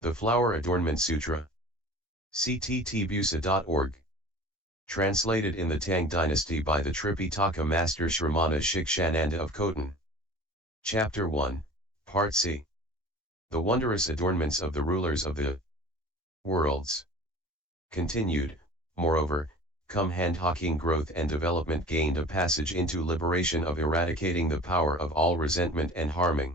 The Flower Adornment Sutra. cttbusa.org. Translated in the Tang Dynasty by the Tripitaka Master Shramana Shikshananda of Khotan. Chapter 1, Part C. The Wondrous Adornments of the Rulers of the Worlds. Continued, moreover, come hand-hawking growth and development gained a passage into liberation of eradicating the power of all resentment and harming.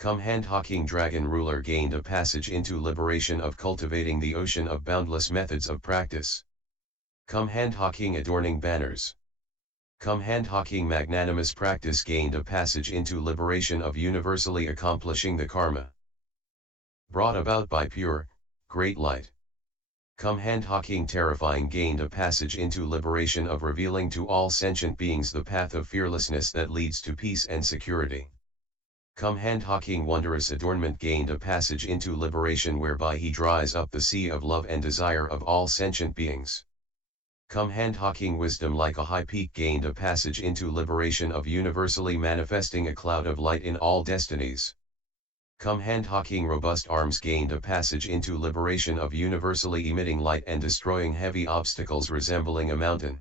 Come hand-hawking dragon ruler gained a passage into liberation of cultivating the ocean of boundless methods of practice. Come hand-hawking adorning banners. Come hand-hawking magnanimous practice gained a passage into liberation of universally accomplishing the karma brought about by pure, great light. Come hand-hawking terrifying gained a passage into liberation of revealing to all sentient beings the path of fearlessness that leads to peace and security. Come hand-hawking wondrous adornment gained a passage into liberation whereby he dries up the sea of love and desire of all sentient beings. Come hand-hawking wisdom like a high peak gained a passage into liberation of universally manifesting a cloud of light in all destinies. Come hand-hawking robust arms gained a passage into liberation of universally emitting light and destroying heavy obstacles resembling a mountain.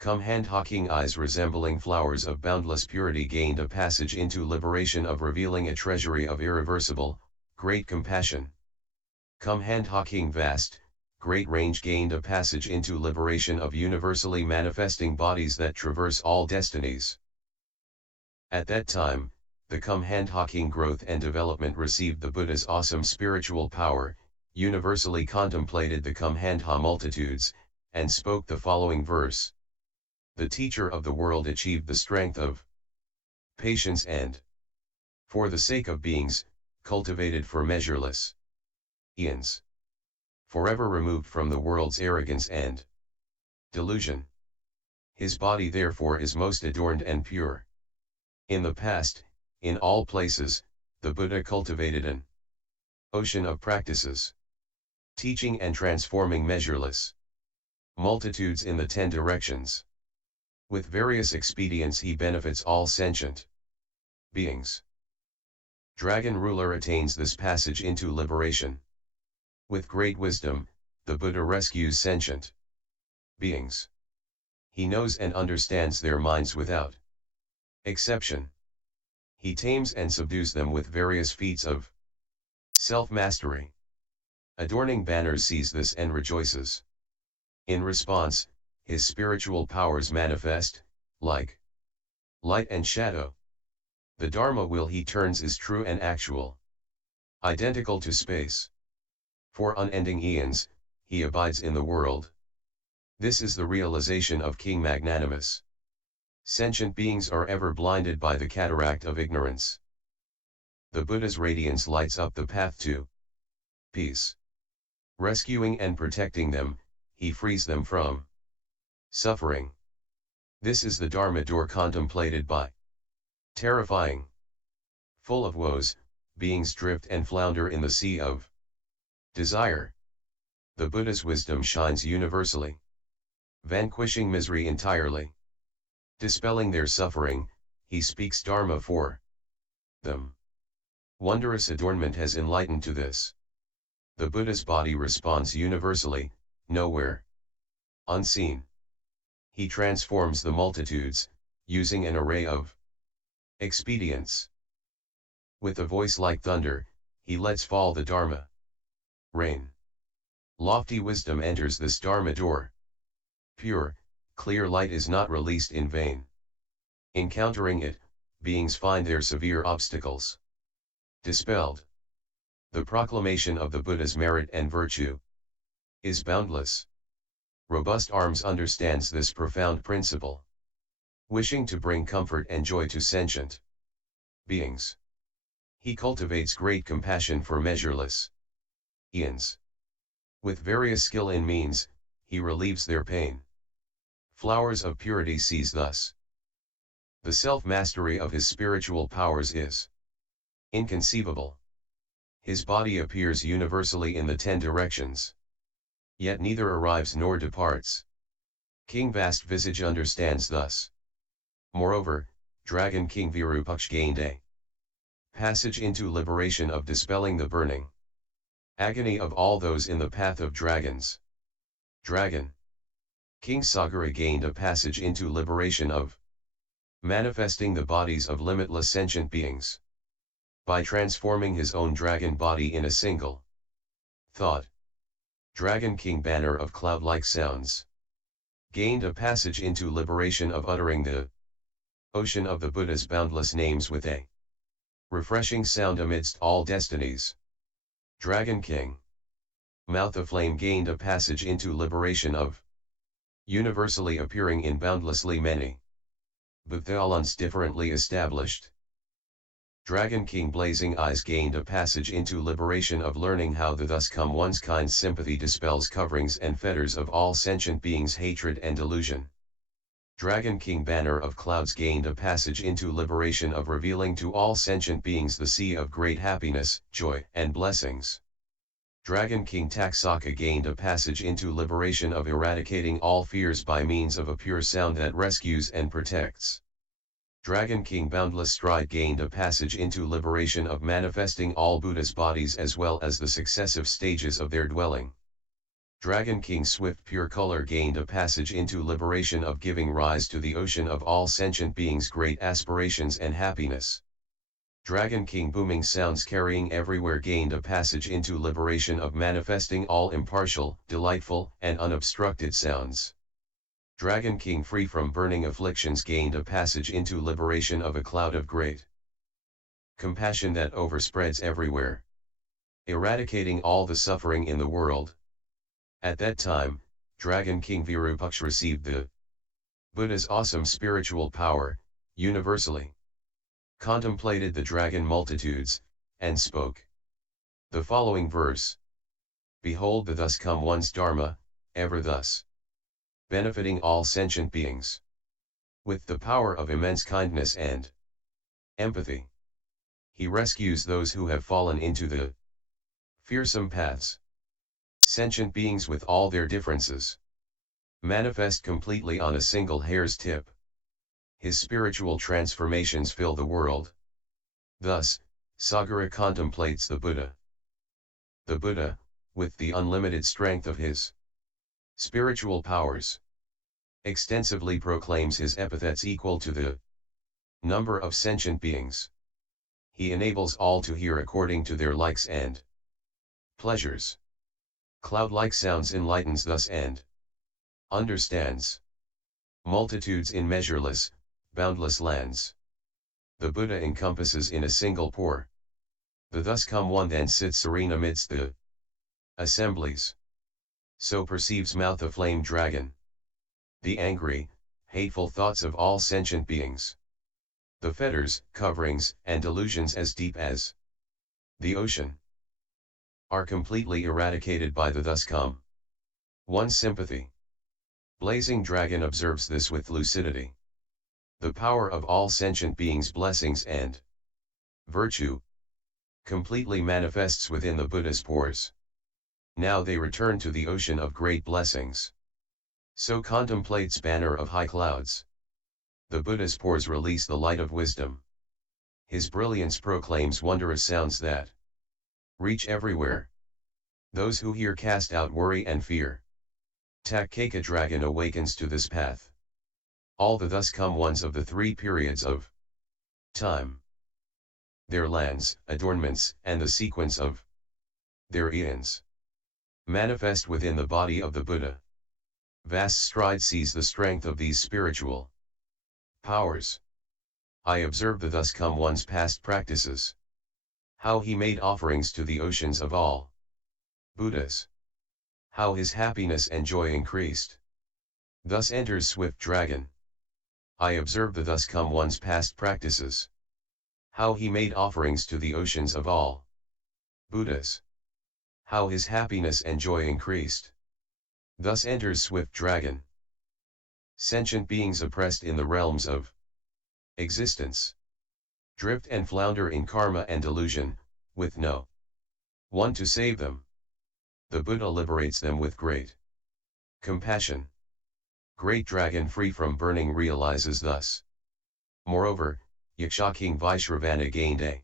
Come hand-hawking eyes resembling flowers of boundless purity gained a passage into liberation of revealing a treasury of irreversible, great compassion. Come hand-hawking vast, great range gained a passage into liberation of universally manifesting bodies that traverse all destinies. At that time, the come hand-hawking growth and development received the Buddha's awesome spiritual power, universally contemplated the come hand-ha multitudes, and spoke the following verse. The teacher of the world achieved the strength of patience and, for the sake of beings, cultivated for measureless eons, forever removed from the world's arrogance and delusion. His body therefore is most adorned and pure. In the past, in all places, the Buddha cultivated an ocean of practices, teaching and transforming measureless multitudes in the 10 directions. With various expedients he benefits all sentient beings. Dragon ruler attains this passage into liberation. With great wisdom, the Buddha rescues sentient beings. He knows and understands their minds without exception. He tames and subdues them with various feats of self-mastery. Adorning banners sees this and rejoices. In response, his spiritual powers manifest, like light and shadow. The Dharma will he turns is true and actual, identical to space. For unending eons, he abides in the world. This is the realization of King Magnanimous. Sentient beings are ever blinded by the cataract of ignorance. The Buddha's radiance lights up the path to peace. Rescuing and protecting them, he frees them from suffering. This is the Dharma door contemplated by terrifying, full of woes, beings drift and flounder in the sea of desire. The Buddha's wisdom shines universally, vanquishing misery entirely. Dispelling their suffering, he speaks Dharma for them. Wondrous adornment has enlightened to this. The Buddha's body responds universally, nowhere unseen. He transforms the multitudes, using an array of expedients. With a voice like thunder, he lets fall the Dharma rain. Lofty wisdom enters this Dharma door. Pure, clear light is not released in vain. Encountering it, beings find their severe obstacles dispelled. The proclamation of the Buddha's merit and virtue is boundless. Robust Arms understands this profound principle. Wishing to bring comfort and joy to sentient beings, he cultivates great compassion for measureless eons. With various skill in means, he relieves their pain. Flowers of purity sees thus. The self-mastery of his spiritual powers is inconceivable. His body appears universally in the 10 directions. Yet neither arrives nor departs. King Vast Visage understands thus. Moreover, Dragon King Virupaksha gained a passage into liberation of dispelling the burning Agony of all those in the path of dragons. Dragon. King Sagara gained a passage into liberation of manifesting the bodies of limitless sentient beings. By transforming his own dragon body in a single thought. Dragon King banner of cloud-like sounds. Gained a passage into liberation of uttering the ocean of the Buddha's boundless names with a refreshing sound amidst all destinies. Dragon King. Mouth of Flame gained a passage into liberation of universally appearing in boundlessly many Bhuthalans differently established. Dragon King Blazing Eyes gained a passage into liberation of learning how the thus come one's kind sympathy dispels coverings and fetters of all sentient beings' hatred and delusion. Dragon King Banner of Clouds gained a passage into liberation of revealing to all sentient beings the sea of great happiness, joy, and blessings. Dragon King Taksaka gained a passage into liberation of eradicating all fears by means of a pure sound that rescues and protects. Dragon King Boundless Stride gained a passage into liberation of manifesting all Buddha's bodies as well as the successive stages of their dwelling. Dragon King Swift Pure Color gained a passage into liberation of giving rise to the ocean of all sentient beings' great aspirations and happiness. Dragon King Booming Sounds Carrying Everywhere gained a passage into liberation of manifesting all impartial, delightful, and unobstructed sounds. Dragon King Free from Burning Afflictions gained a passage into liberation of a cloud of great compassion that overspreads everywhere, eradicating all the suffering in the world. At that time, Dragon King Virupaksha received the Buddha's awesome spiritual power, universally contemplated the dragon multitudes, and spoke the following verse. Behold the thus come one's Dharma, ever thus benefiting all sentient beings. With the power of immense kindness and empathy, he rescues those who have fallen into the fearsome paths. Sentient beings with all their differences manifest completely on a single hair's tip. His spiritual transformations fill the world. Thus, Sagara contemplates the Buddha. The Buddha, with the unlimited strength of his spiritual powers, extensively proclaims his epithets equal to the number of sentient beings. He enables all to hear according to their likes and pleasures. Cloud-like sounds enlightens thus and understands multitudes in measureless, boundless lands. The Buddha encompasses in a single pore. The thus come one then sits serene amidst the assemblies. So perceives Mouth of Flame Dragon the angry, hateful thoughts of all sentient beings. The fetters, coverings, and delusions as deep as the ocean are completely eradicated by the thus come one's sympathy. Blazing Dragon observes this with lucidity. The power of all sentient beings' blessings and virtue completely manifests within the Buddha's pores. Now they return to the ocean of great blessings. So contemplates Banner of High Clouds. The Buddha's pores release the light of wisdom. His brilliance proclaims wondrous sounds that reach everywhere. Those who hear cast out worry and fear. Takkaka Dragon awakens to this path. All the thus come ones of the three periods of time, their lands, adornments, and the sequence of their eons, manifest within the body of the Buddha. Vast Stride sees the strength of these spiritual powers. I observe the thus come one's past practices. How he made offerings to the oceans of all Buddhas. How his happiness and joy increased. Thus enters Swift Dragon. I observe the thus come one's past practices. How he made offerings to the oceans of all Buddhas. How his happiness and joy increased. Thus enters Swift Dragon. Sentient beings oppressed in the realms of existence drift and flounder in karma and delusion, with no one to save them. The Buddha liberates them with great compassion. Great Dragon free from burning realizes thus. Moreover, Yaksha King Vaishravana gained a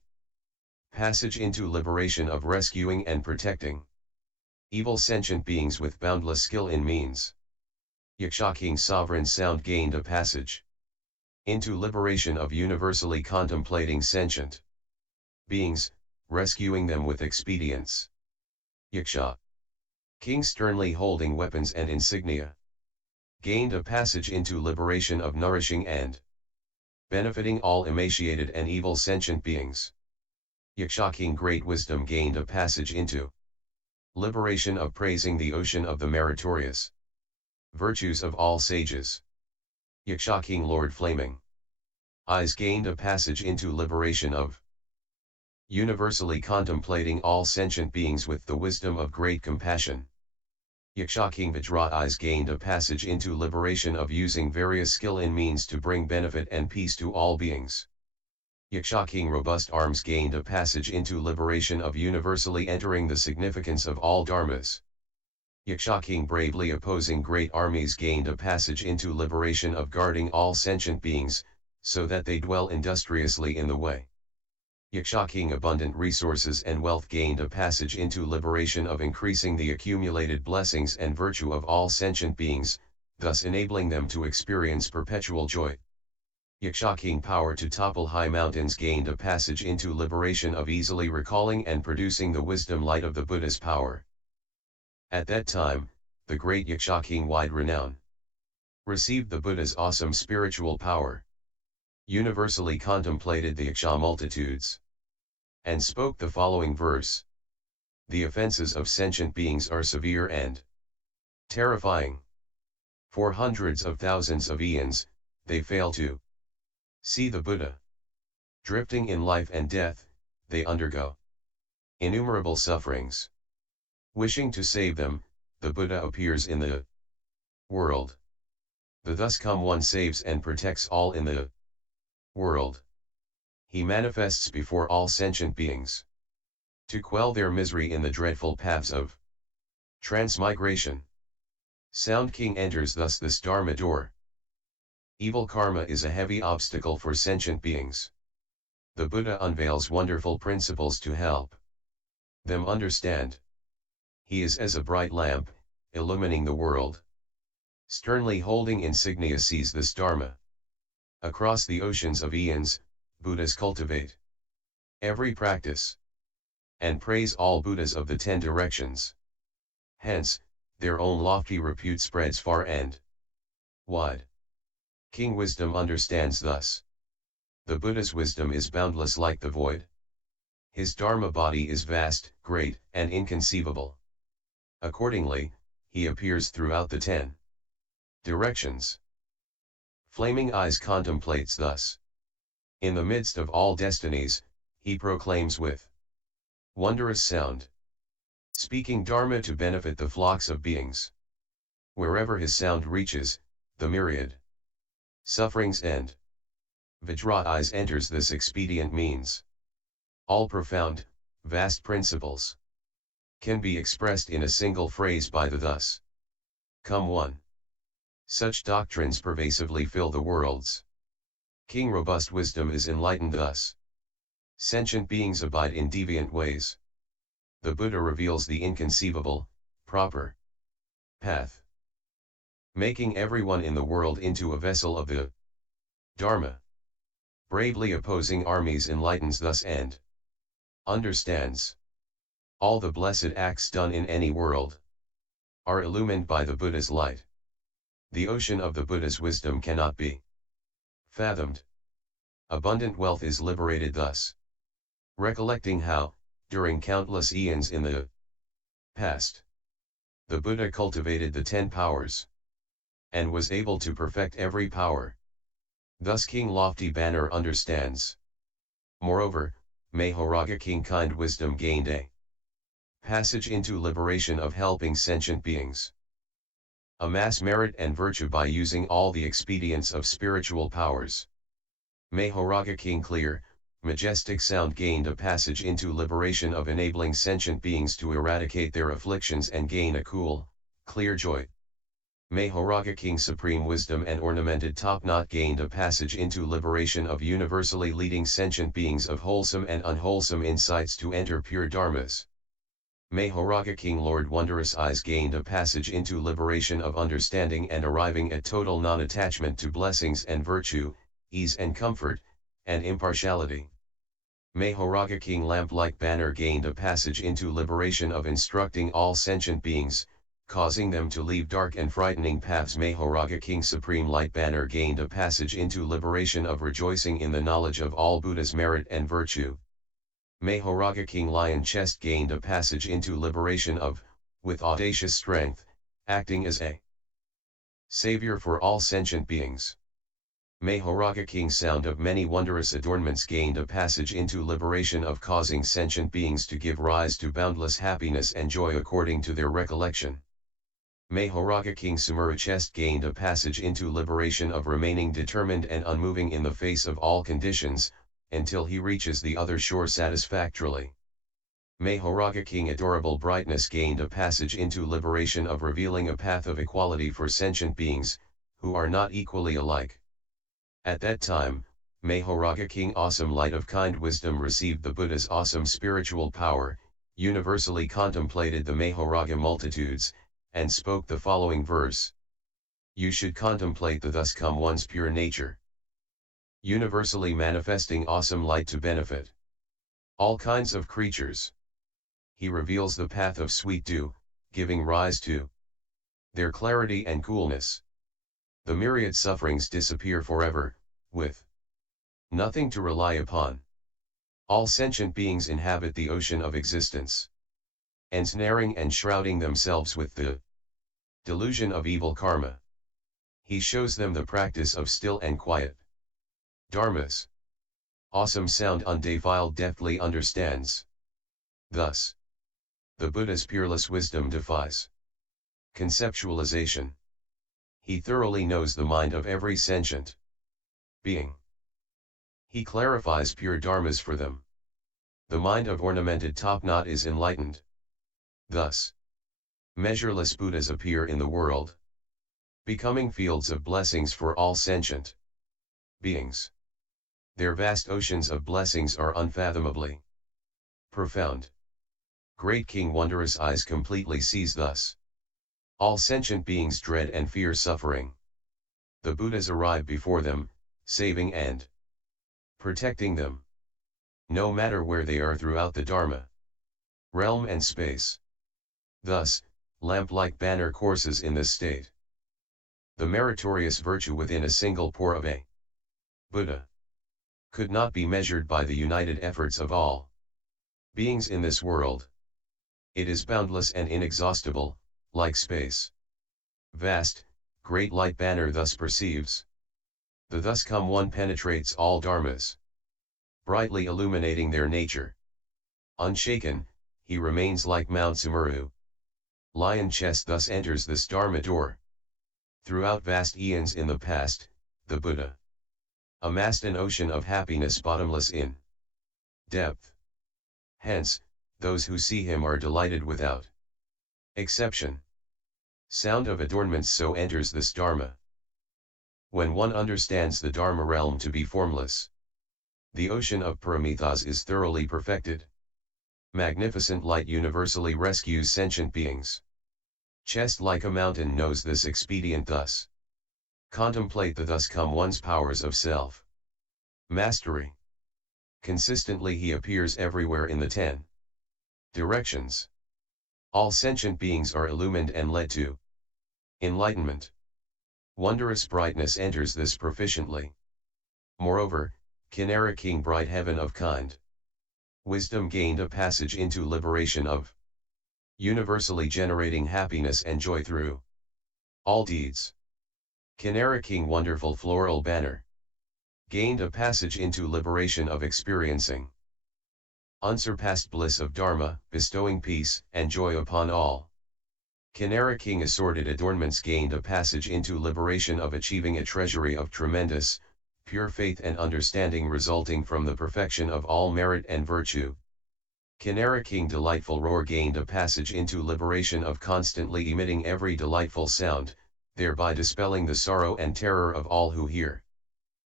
passage into liberation of rescuing and protecting Evil sentient beings with boundless skill in means. Yaksha King's sovereign sound gained a passage into liberation of universally contemplating sentient beings, rescuing them with expedients. Yaksha King sternly holding weapons and insignia gained a passage into liberation of nourishing and benefiting all emaciated and evil sentient beings. Yaksha King great wisdom gained a passage into liberation of praising the ocean of the meritorious virtues of all sages. Yaksha King Lord Flaming Eyes gained a passage into liberation of universally contemplating all sentient beings with the wisdom of great compassion. Yaksha King Vajra Eyes gained a passage into liberation of using various skill and means to bring benefit and peace to all beings. Yaksha King Robust Arms gained a passage into liberation of universally entering the significance of all dharmas. Yaksha King Bravely Opposing Great Armies gained a passage into liberation of guarding all sentient beings, so that they dwell industriously in the way. Yaksha King Abundant Resources and Wealth gained a passage into liberation of increasing the accumulated blessings and virtue of all sentient beings, thus enabling them to experience perpetual joy. Yaksha King Power to Topple High Mountains gained a passage into liberation of easily recalling and producing the wisdom light of the Buddha's power. At that time, the great Yaksha King Wide Renown received the Buddha's awesome spiritual power, universally contemplated the Yaksha multitudes, and spoke the following verse: The offenses of sentient beings are severe and terrifying. For hundreds of thousands of eons, they fail to see the Buddha. Drifting in life and death, they undergo innumerable sufferings. Wishing to save them, the Buddha appears in the world. The thus come one saves and protects all in the world. He manifests before all sentient beings to quell their misery in the dreadful paths of transmigration. Sound King enters thus this Dharma door. Evil karma is a heavy obstacle for sentient beings. The Buddha unveils wonderful principles to help them understand. He is as a bright lamp, illumining the world. Sternly holding insignia sees this Dharma. Across the oceans of eons, Buddhas cultivate every practice and praise all Buddhas of the 10 directions. Hence, their own lofty repute spreads far and wide. King Wisdom understands thus. The Buddha's wisdom is boundless like the void. His Dharma body is vast, great, and inconceivable. Accordingly, he appears throughout the 10 directions. Flaming Eyes contemplates thus. In the midst of all destinies, he proclaims with wondrous sound, speaking Dharma to benefit the flocks of beings. Wherever his sound reaches, the myriad sufferings end. Vajra Eyes enters this expedient means. All profound, vast principles can be expressed in a single phrase by the thus come one. Such doctrines pervasively fill the worlds. King Robust Wisdom is enlightened thus. Sentient beings abide in deviant ways. The Buddha reveals the inconceivable, proper path, making everyone in the world into a vessel of the Dharma. Bravely opposing armies enlightens thus and understands. All the blessed acts done in any world are illumined by the Buddha's light. The ocean of the Buddha's wisdom cannot be fathomed. Abundant wealth is liberated thus. Recollecting how, during countless eons in the past, the Buddha cultivated the 10 powers, and was able to perfect every power. Thus King Lofty Banner understands. Moreover, Mahoraga King Kind Wisdom gained a passage into liberation of helping sentient beings amass merit and virtue by using all the expedients of spiritual powers. Mahoraga King Clear, Majestic Sound gained a passage into liberation of enabling sentient beings to eradicate their afflictions and gain a cool, clear joy. Mahoraga King Supreme Wisdom and Ornamented Top Knot gained a passage into liberation of universally leading sentient beings of wholesome and unwholesome insights to enter pure dharmas. Mahoraga King Lord Wondrous Eyes gained a passage into liberation of understanding and arriving at total non-attachment to blessings and virtue, ease and comfort, and impartiality. Mahoraga King Lamp-like Banner gained a passage into liberation of instructing all sentient beings, causing them to leave dark and frightening paths. Mahoraga King Supreme Light Banner gained a passage into liberation of rejoicing in the knowledge of all Buddha's merit and virtue. Mahoraga King Lion Chest gained a passage into liberation of, with audacious strength, acting as a savior for all sentient beings. Mahoraga King Sound of Many Wondrous Adornments gained a passage into liberation of causing sentient beings to give rise to boundless happiness and joy according to their recollection. Mahoraga King Sumeru Chest gained a passage into liberation of remaining determined and unmoving in the face of all conditions, until he reaches the other shore satisfactorily. Mahoraga King Adorable Brightness gained a passage into liberation of revealing a path of equality for sentient beings, who are not equally alike. At that time, Mahoraga King Awesome Light of Kind Wisdom received the Buddha's awesome spiritual power, universally contemplated the Mahoraga multitudes, and spoke the following verse. You should contemplate the thus come one's pure nature. Universally manifesting awesome light to benefit all kinds of creatures. He reveals the path of sweet dew, giving rise to their clarity and coolness. The myriad sufferings disappear forever, with nothing to rely upon. All sentient beings inhabit the ocean of existence, ensnaring and shrouding themselves with the delusion of evil karma. He shows them the practice of still and quiet Dharmas. Awesome Sound undefiled deftly understands. Thus, the Buddha's peerless wisdom defies conceptualization. He thoroughly knows the mind of every sentient being. He clarifies pure dharmas for them. The mind of ornamented top-knot is enlightened. Thus, measureless Buddhas appear in the world, becoming fields of blessings for all sentient beings. Their vast oceans of blessings are unfathomably profound. Great King Wondrous Eyes completely sees thus. All sentient beings dread and fear suffering. The Buddhas arrive before them, saving and protecting them, no matter where they are throughout the Dharma realm and space. Thus, lamp-like banner courses in this state. The meritorious virtue within a single pore of a Buddha could not be measured by the united efforts of all beings in this world. It is boundless and inexhaustible, like space. Vast, great light banner thus perceives. The thus come one penetrates all dharmas, brightly illuminating their nature. Unshaken, he remains like Mount Sumeru. Lion Chest thus enters this dharma door. Throughout vast eons in the past, the Buddha amassed an ocean of happiness bottomless in depth. Hence, those who see him are delighted without exception. Sound of Adornments so enters this Dharma. When one understands the Dharma realm to be formless, the ocean of Paramithas is thoroughly perfected. Magnificent light universally rescues sentient beings. Chest like a mountain knows this expedient thus. Contemplate the thus come one's powers of self mastery. Consistently he appears everywhere in the 10 directions. All sentient beings are illumined and led to enlightenment. Wondrous brightness enters this proficiently. Moreover, Kinara King Bright Heaven of Kind Wisdom gained a passage into liberation of universally generating happiness and joy through all deeds. Kinara King Wonderful Floral Banner gained a passage into liberation of experiencing unsurpassed bliss of Dharma, bestowing peace and joy upon all. Kinara King Assorted Adornments gained a passage into liberation of achieving a treasury of tremendous, pure faith and understanding resulting from the perfection of all merit and virtue. Kinara King Delightful Roar gained a passage into liberation of constantly emitting every delightful sound, thereby dispelling the sorrow and terror of all who hear.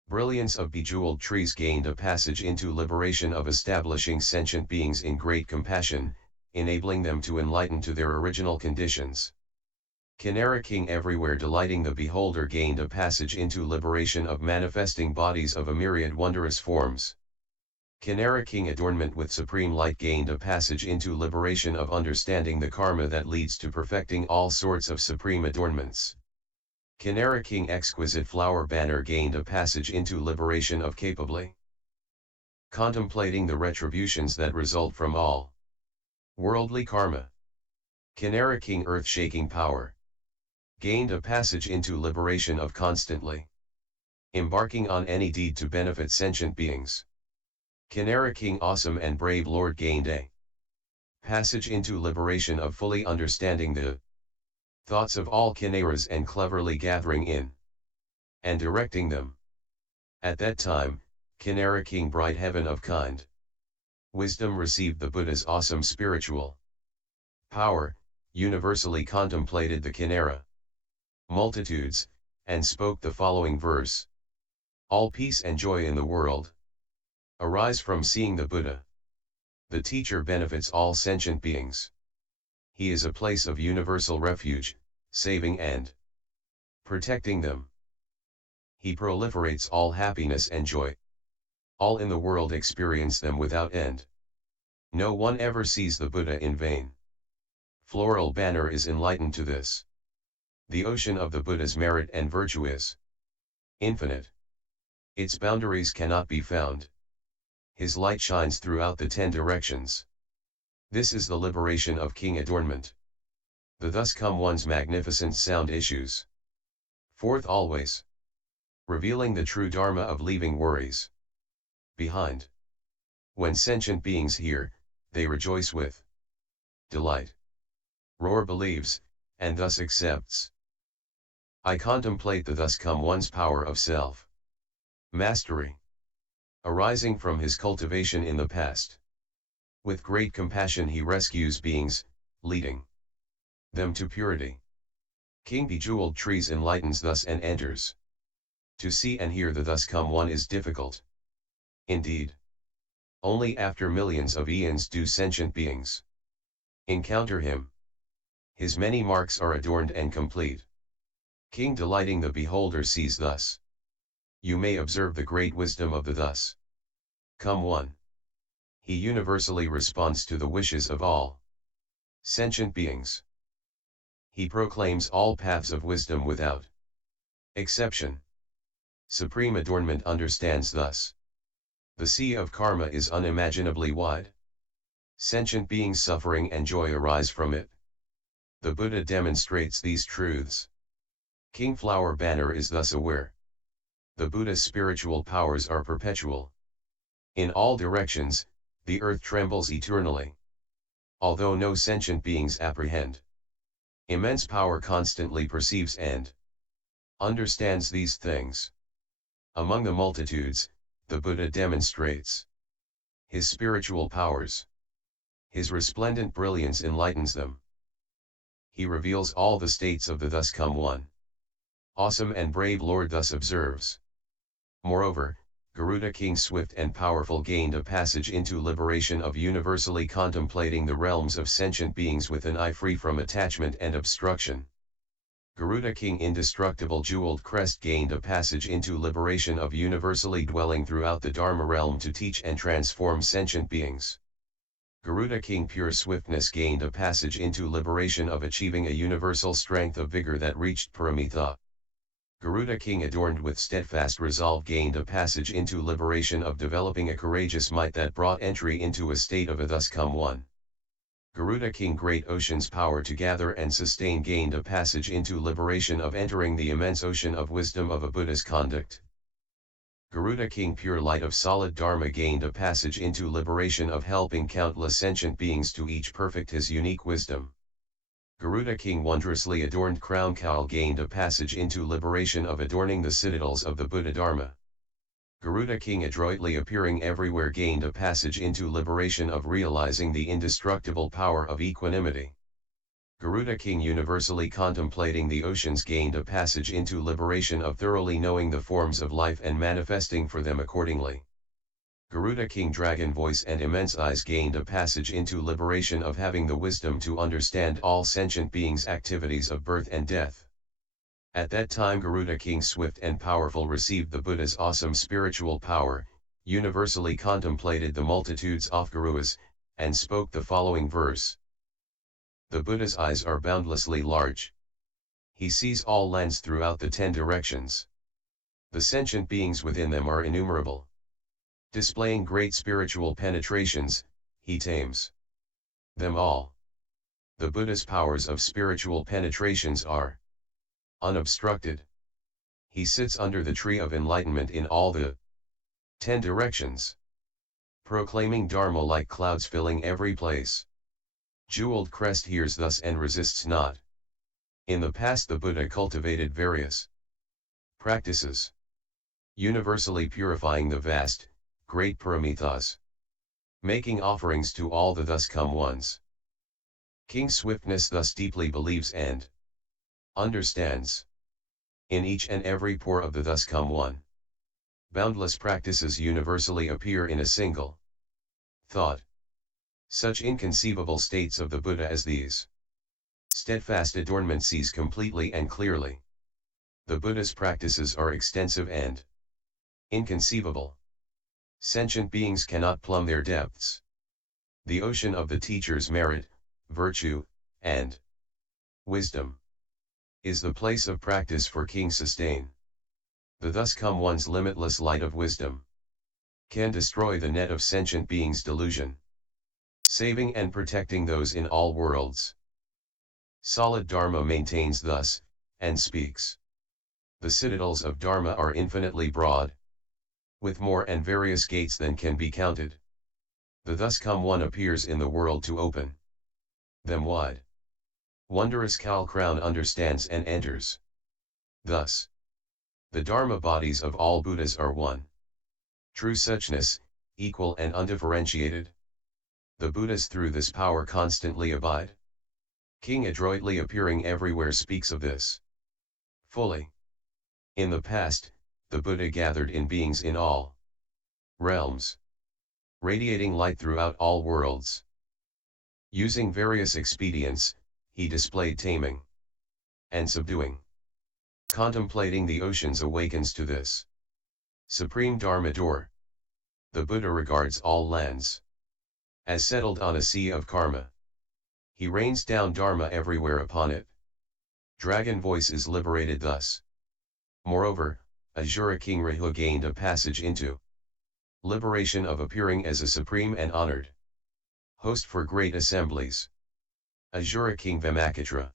Brilliance of Bejeweled Trees gained a passage into liberation of establishing sentient beings in great compassion, enabling them to enlighten to their original conditions. Kinara King everywhere delighting the beholder gained a passage into liberation of manifesting bodies of a myriad wondrous forms. Kinara King adornment with supreme light gained a passage into liberation of understanding the karma that leads to perfecting all sorts of supreme adornments. Kinara King exquisite flower banner gained a passage into liberation of capably contemplating the retributions that result from all worldly karma. Kinara King earth-shaking power gained a passage into liberation of constantly embarking on any deed to benefit sentient beings. Kinara King awesome and brave Lord gained a passage into liberation of fully understanding the thoughts of all Kinaras and cleverly gathering in and directing them. At that time, Kinara King bright heaven of kind wisdom received the Buddha's awesome spiritual power, universally contemplated the Kinara multitudes, and spoke the following verse. All peace and joy in the world arise from seeing the Buddha. The teacher benefits all sentient beings. He is a place of universal refuge, saving and protecting them. He proliferates all happiness and joy. All in the world experience them without end. No one ever sees the Buddha in vain. Floral banner is enlightened to this. The ocean of the Buddha's merit and virtue is infinite. Its boundaries cannot be found. His light shines throughout the 10 directions. This is the liberation of King Adornment. The thus come one's magnificent sound issues forth always, revealing the true Dharma of leaving worries behind. When sentient beings hear, they rejoice with delight. Roar believes, and thus accepts. I contemplate the thus come one's power of self mastery, arising from his cultivation in the past. With great compassion he rescues beings, leading them to purity. King bejeweled trees enlightens thus and enters. To see and hear the thus come one is difficult. Indeed, only after millions of eons do sentient beings encounter him. His many marks are adorned and complete. King delighting the beholder sees thus. You may observe the great wisdom of the thus come one. He universally responds to the wishes of all sentient beings. He proclaims all paths of wisdom without exception. Supreme adornment understands thus. The sea of karma is unimaginably wide. Sentient beings' suffering and joy arise from it. The Buddha demonstrates these truths. King Flower Banner is thus aware. The Buddha's spiritual powers are perpetual. In all directions, the earth trembles eternally. Although no sentient beings apprehend immense power constantly perceives and understands these things. Among the multitudes, the Buddha demonstrates his spiritual powers. His resplendent brilliance enlightens them. He reveals all the states of the thus come one. Awesome and brave Lord thus observes. Moreover, Garuda King swift and powerful gained a passage into liberation of universally contemplating the realms of sentient beings with an eye free from attachment and obstruction. Garuda King indestructible jeweled crest gained a passage into liberation of universally dwelling throughout the Dharma realm to teach and transform sentient beings. Garuda King pure swiftness gained a passage into liberation of achieving a universal strength of vigor that reached Paramitha. Garuda King adorned with steadfast resolve gained a passage into liberation of developing a courageous might that brought entry into a state of a thus come one. Garuda King great ocean's power to gather and sustain gained a passage into liberation of entering the immense ocean of wisdom of a Buddha's conduct. Garuda King pure light of solid Dharma gained a passage into liberation of helping countless sentient beings to each perfect his unique wisdom. Garuda King wondrously adorned crown cowl gained a passage into liberation of adorning the citadels of the Buddha Dharma. Garuda King adroitly appearing everywhere gained a passage into liberation of realizing the indestructible power of equanimity. Garuda King universally contemplating the oceans gained a passage into liberation of thoroughly knowing the forms of life and manifesting for them accordingly. Garuda King Dragon Voice and Immense Eyes gained a passage into liberation of having the wisdom to understand all sentient beings' activities of birth and death. At that time Garuda King Swift and Powerful received the Buddha's awesome spiritual power, universally contemplated the multitudes of Garus, and spoke the following verse. The Buddha's eyes are boundlessly large. He sees all lands throughout the 10 directions. The sentient beings within them are innumerable. Displaying great spiritual penetrations, he tames them all. The Buddha's powers of spiritual penetrations are unobstructed. He sits under the tree of enlightenment in all the 10 directions, proclaiming Dharma like clouds filling every place. Jeweled crest hears thus and resists not. In the past the Buddha cultivated various practices, universally purifying the vast, great paramithas, making offerings to all the thus come ones. King Swiftness thus deeply believes and understands. In each and every pore of the thus come one, boundless practices universally appear in a single thought. Such inconceivable states of the Buddha as these steadfast adornment sees completely and clearly. The Buddha's practices are extensive and inconceivable. Sentient beings cannot plumb their depths. The ocean of the teacher's merit, virtue, and wisdom is the place of practice for King Sustain. The thus come one's limitless light of wisdom can destroy the net of sentient beings' delusion, saving and protecting those in all worlds. Solid Dharma maintains thus, and speaks. The citadels of Dharma are infinitely broad, with more and various gates than can be counted. The thus come one appears in the world to open them wide. Wondrous cowl crown understands and enters. Thus, the Dharma bodies of all Buddhas are one. True suchness, equal and undifferentiated. The Buddhas through this power constantly abide. King adroitly appearing everywhere speaks of this fully. In the past, the Buddha gathered in beings in all realms, radiating light throughout all worlds. Using various expedients, he displayed taming and subduing. Contemplating the oceans awakens to this supreme Dharma door. The Buddha regards all lands as settled on a sea of karma. He rains down Dharma everywhere upon it. Dragon Voice is liberated thus. Moreover, Asura King Rahu gained a passage into liberation of appearing as a supreme and honored host for great assemblies. Asura King Vamakatra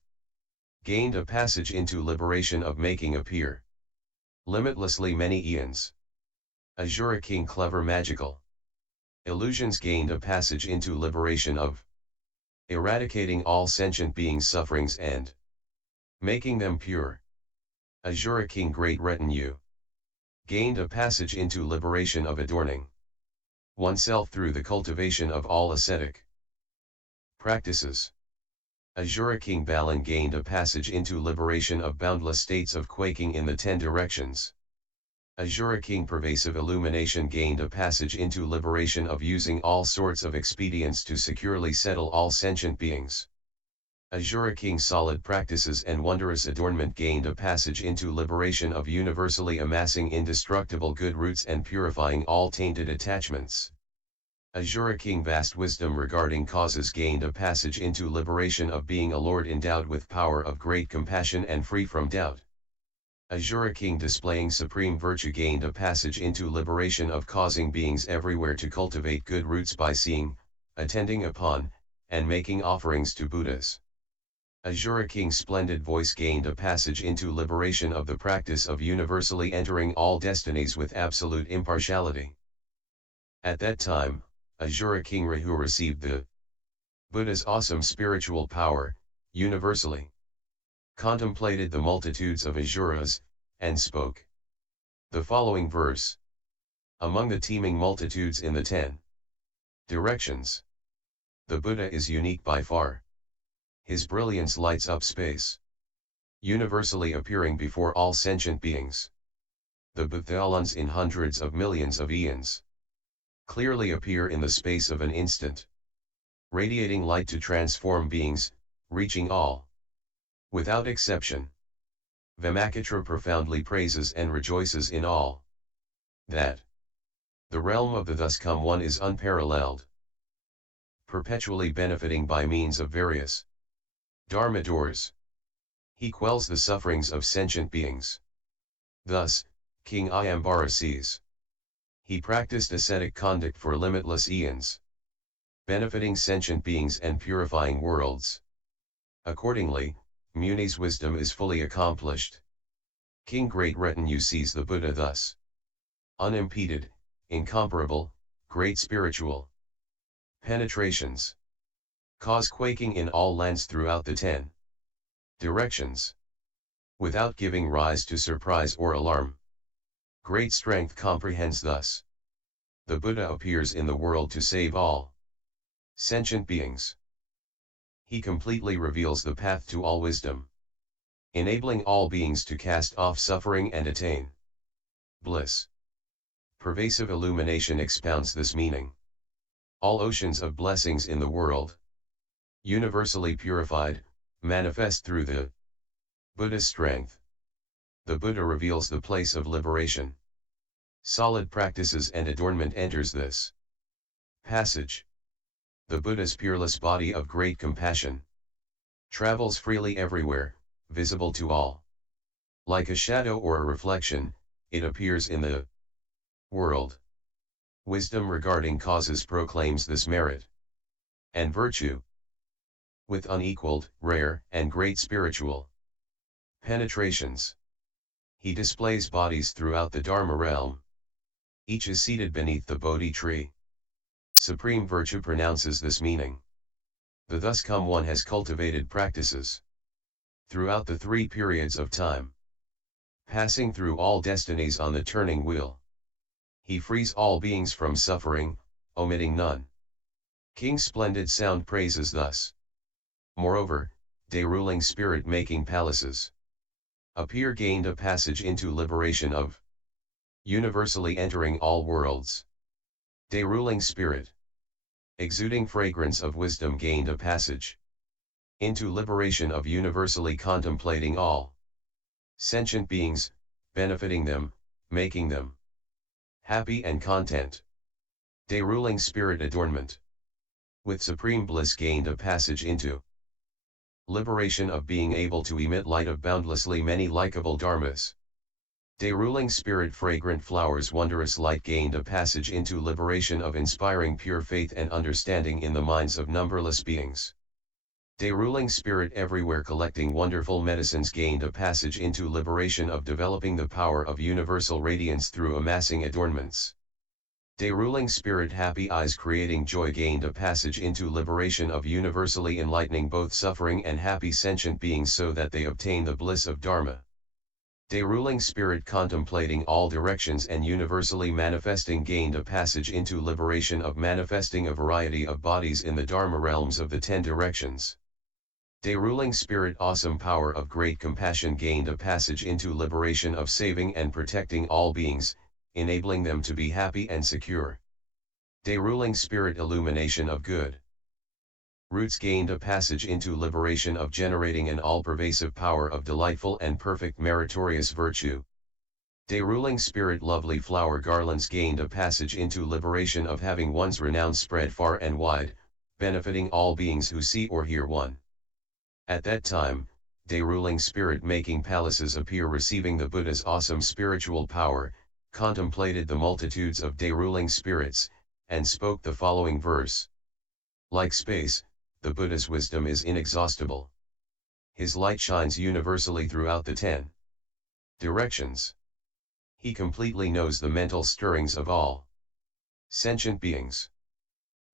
gained a passage into liberation of making appear limitlessly many eons. Asura King Clever Magical Illusions gained a passage into liberation of eradicating all sentient beings' sufferings and making them pure. Asura King Great Retinue gained a passage into liberation of adorning oneself through the cultivation of all ascetic practices. Asura King Balan gained a passage into liberation of boundless states of quaking in the 10 directions. Asura King Pervasive Illumination gained a passage into liberation of using all sorts of expedients to securely settle all sentient beings. Asura King Solid Practices and Wondrous Adornment gained a passage into liberation of universally amassing indestructible good roots and purifying all tainted attachments. Asura King Vast Wisdom regarding causes gained a passage into liberation of being a lord endowed with power of great compassion and free from doubt. Asura King displaying supreme virtue gained a passage into liberation of causing beings everywhere to cultivate good roots by seeing, attending upon, and making offerings to Buddhas. Asura King Splendid Voice gained a passage into liberation of the practice of universally entering all destinies with absolute impartiality. At that time, Asura King Rahu received the Buddha's awesome spiritual power, universally contemplated the multitudes of Asuras, and spoke the following verse. Among the teeming multitudes in the 10 directions, the Buddha is unique by far. His brilliance lights up space, universally appearing before all sentient beings. The Bhuthalans in hundreds of millions of eons clearly appear in the space of an instant, radiating light to transform beings, reaching all. Without exception. Vairochana profoundly praises and rejoices in all. That. The realm of the thus come one is unparalleled. Perpetually benefiting by means of various Dharma doors. He quells the sufferings of sentient beings. Thus, King Ayambara sees. He practiced ascetic conduct for limitless eons, benefiting sentient beings and purifying worlds. Accordingly, Muni's wisdom is fully accomplished. King Great Retinue sees the Buddha thus. Unimpeded, incomparable, great spiritual penetrations. Cause quaking in all lands throughout the 10 directions. Without giving rise to surprise or alarm. Great strength comprehends thus. The Buddha appears in the world to save all sentient beings. He completely reveals the path to all wisdom, enabling all beings to cast off suffering and attain bliss. Pervasive illumination expounds this meaning. All oceans of blessings in the world, universally purified, manifest through the Buddha's strength. The Buddha reveals the place of liberation. Solid practices and adornment enters this passage. The Buddha's peerless body of great compassion travels freely everywhere, visible to all. Like a shadow or a reflection, it appears in the world. Wisdom regarding causes proclaims this merit and virtue. With unequaled, rare, and great spiritual penetrations, he displays bodies throughout the Dharma realm. Each is seated beneath the Bodhi tree. Supreme virtue pronounces this meaning. The thus come one has cultivated practices throughout the 3 periods of time, passing through all destinies on the turning wheel. He frees all beings from suffering, omitting none. King Splendid Sound praises thus. Moreover, De ruling spirit making palaces appear gained a passage into liberation of universally entering all worlds. De ruling spirit exuding fragrance of wisdom gained a passage into liberation of universally contemplating all sentient beings, benefiting them, making them happy and content. De ruling spirit adornment with supreme bliss gained a passage into liberation of being able to emit light of boundlessly many likable dharmas. De ruling spirit fragrant flowers wondrous light gained a passage into liberation of inspiring pure faith and understanding in the minds of numberless beings. De ruling spirit everywhere collecting wonderful medicines gained a passage into liberation of developing the power of universal radiance through amassing adornments. De ruling spirit happy eyes creating joy gained a passage into liberation of universally enlightening both suffering and happy sentient beings so that they obtain the bliss of Dharma. De ruling spirit contemplating all directions and universally manifesting gained a passage into liberation of manifesting a variety of bodies in the Dharma realms of the 10 directions. De ruling spirit awesome power of great compassion gained a passage into liberation of saving and protecting all beings, enabling them to be happy and secure. De ruling spirit illumination of good roots gained a passage into liberation of generating an all-pervasive power of delightful and perfect meritorious virtue. De ruling spirit lovely flower garlands gained a passage into liberation of having one's renown spread far and wide, benefiting all beings who see or hear one. At that time, De ruling spirit making palaces appear receiving the Buddha's awesome spiritual power, contemplated the multitudes of De ruling spirits, and spoke the following verse. Like space, the Buddha's wisdom is inexhaustible. His light shines universally throughout the 10 directions. He completely knows the mental stirrings of all sentient beings.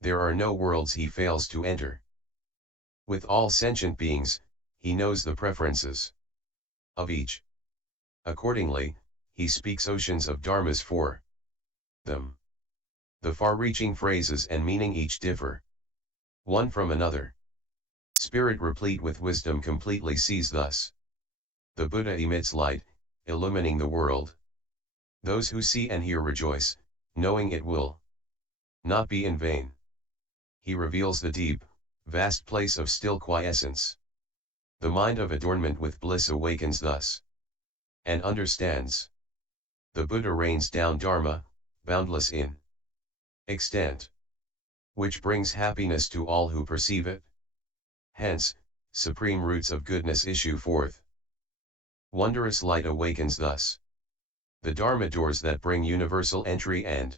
There are no worlds he fails to enter. With all sentient beings, he knows the preferences of each. Accordingly, he speaks oceans of dharmas for them. The far-reaching phrases and meaning each differ one from another. Spirit replete with wisdom completely sees thus. The Buddha emits light, illumining the world. Those who see and hear rejoice, knowing it will not be in vain. He reveals the deep, vast place of still quiescence. The mind of adornment with bliss awakens thus, and understands. The Buddha rains down Dharma, boundless in extent, which brings happiness to all who perceive it. Hence, supreme roots of goodness issue forth. Wondrous light awakens thus. The Dharma doors that bring universal entry and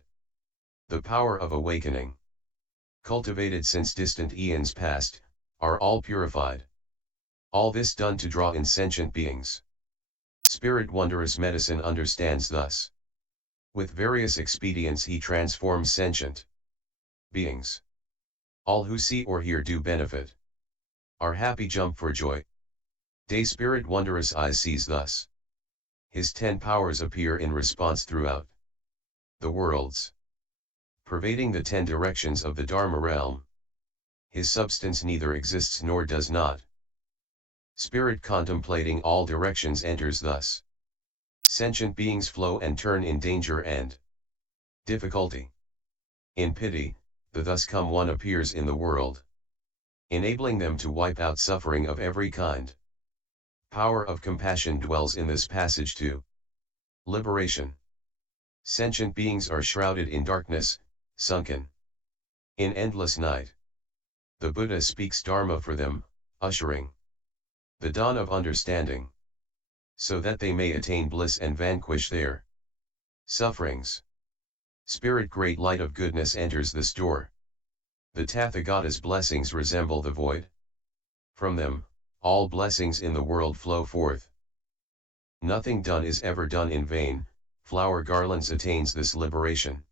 the power of awakening, cultivated since distant eons past, are all purified. All this done to draw in sentient beings. Spirit Wondrous medicine understands thus. With various expedients he transforms sentient beings. All who see or hear do benefit. Are happy jump for joy. Day Spirit Wondrous eyes sees thus. His 10 powers appear in response throughout the worlds, pervading the 10 directions of the Dharma realm. His substance neither exists nor does not. Spirit contemplating all directions enters thus. Sentient beings flow and turn in danger and difficulty. In pity, the thus come one appears in the world, enabling them to wipe out suffering of every kind. Power of compassion dwells in this passage to liberation. Sentient beings are shrouded in darkness, sunken in endless night. The Buddha speaks Dharma for them, ushering the dawn of understanding, so that they may attain bliss and vanquish their sufferings. Spirit Great Light of Goodness enters this door. The Tathagata's blessings resemble the void. From them, all blessings in the world flow forth. Nothing done is ever done in vain. Flower Garlands attains this liberation.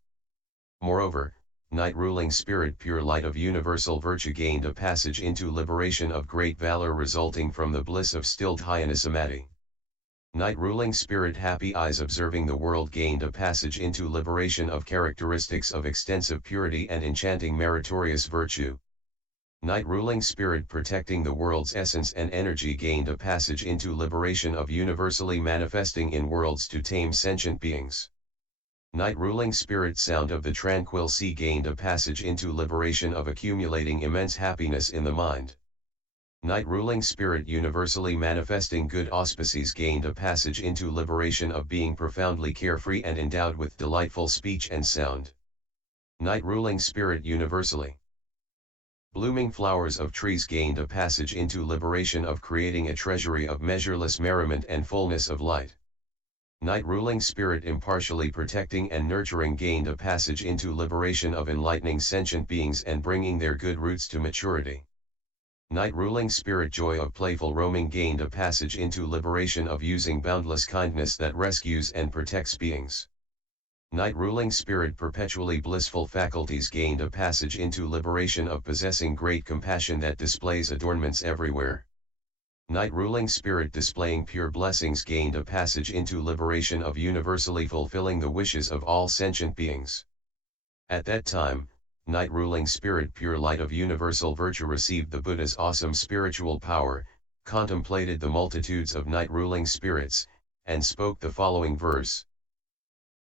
Moreover, Night Ruling Spirit Pure Light of Universal Virtue gained a passage into liberation of great valor resulting from the bliss of stilled Dhyana Samadhi. Night Ruling Spirit Happy Eyes observing the world gained a passage into liberation of characteristics of extensive purity and enchanting meritorious virtue. Night Ruling Spirit Protecting the world's essence and energy gained a passage into liberation of universally manifesting in worlds to tame sentient beings. Night Ruling Spirit Sound of the Tranquil Sea gained a passage into liberation of accumulating immense happiness in the mind. Night Ruling Spirit Universally Manifesting Good Auspices gained a passage into liberation of being profoundly carefree and endowed with delightful speech and sound. Night Ruling Spirit Universally Blooming Flowers of Trees gained a passage into liberation of creating a treasury of measureless merriment and fullness of light. Night Ruling Spirit Impartially Protecting and Nurturing gained a passage into liberation of enlightening sentient beings and bringing their good roots to maturity. Night Ruling Spirit Joy of Playful Roaming gained a passage into liberation of using boundless kindness that rescues and protects beings. Night Ruling Spirit Perpetually Blissful Faculties gained a passage into liberation of possessing great compassion that displays adornments everywhere. Night Ruling Spirit Displaying Pure Blessings gained a passage into liberation of universally fulfilling the wishes of all sentient beings. At that time, Night Ruling Spirit Pure Light of Universal Virtue received the Buddha's awesome spiritual power, contemplated the multitudes of Night Ruling Spirits, and spoke the following verse.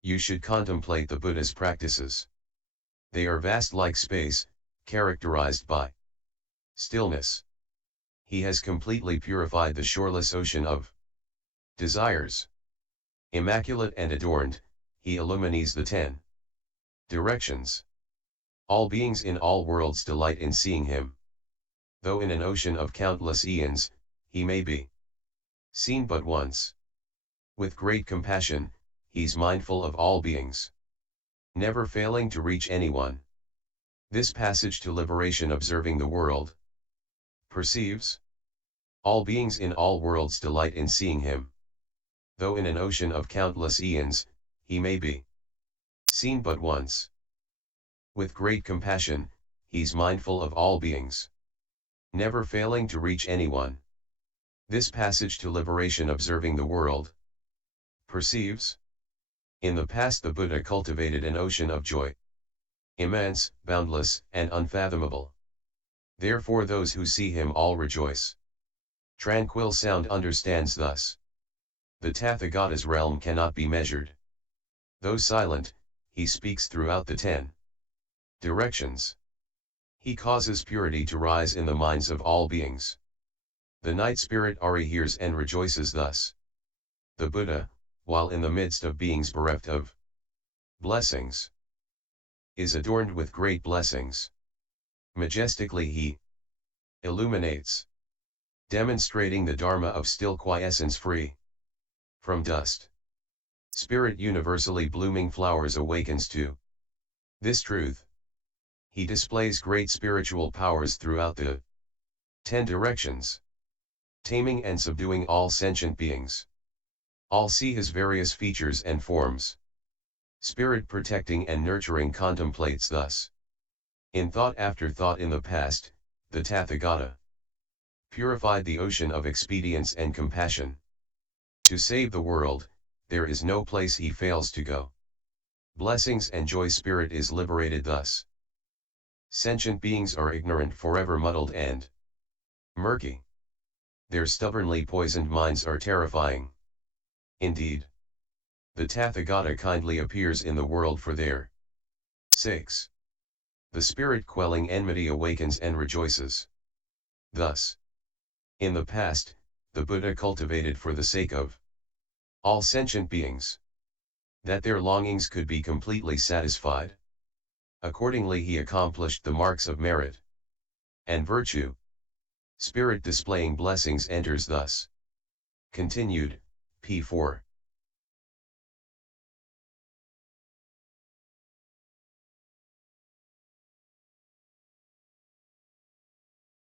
You should contemplate the Buddha's practices. They are vast like space, characterized by stillness. He has completely purified the shoreless ocean of desires. Immaculate and adorned, he illumines the 10 directions. All beings in all worlds delight in seeing him. Though in an ocean of countless eons, he may be seen but once. With great compassion, he's mindful of all beings, never failing to reach anyone. This passage to liberation observing the world perceives. All beings in all worlds delight in seeing him. Though in an ocean of countless eons, he may be seen but once. With great compassion, he's mindful of all beings, never failing to reach anyone. This passage to liberation observing the world perceives. In the past the Buddha cultivated an ocean of joy, immense, boundless, and unfathomable. Therefore those who see him all rejoice. Tranquil Sound understands thus. The Tathagata's realm cannot be measured. Though silent, he speaks throughout the 10 Directions. He causes purity to rise in the minds of all beings. The night spirit Ari hears and rejoices thus. The Buddha, while in the midst of beings bereft of blessings, is adorned with great blessings. Majestically he illuminates, demonstrating the Dharma of still quiescence free from dust. Spirit universally blooming flowers awakens to this truth. He displays great spiritual powers throughout the 10 directions, taming and subduing all sentient beings. All see his various features and forms. Spirit protecting and nurturing contemplates thus. In thought after thought in the past, the Tathagata purified the ocean of expedience and compassion. To save the world, there is no place he fails to go. Blessings and joy spirit is liberated thus. Sentient beings are ignorant, forever muddled and murky. Their stubbornly poisoned minds are terrifying. Indeed, the Tathagata kindly appears in the world for their 6. The spirit quelling enmity awakens and rejoices. Thus, in the past, the Buddha cultivated for the sake of all sentient beings, that their longings could be completely satisfied. Accordingly he accomplished the marks of merit and virtue. Spirit displaying blessings enters thus. Continued, p. 4.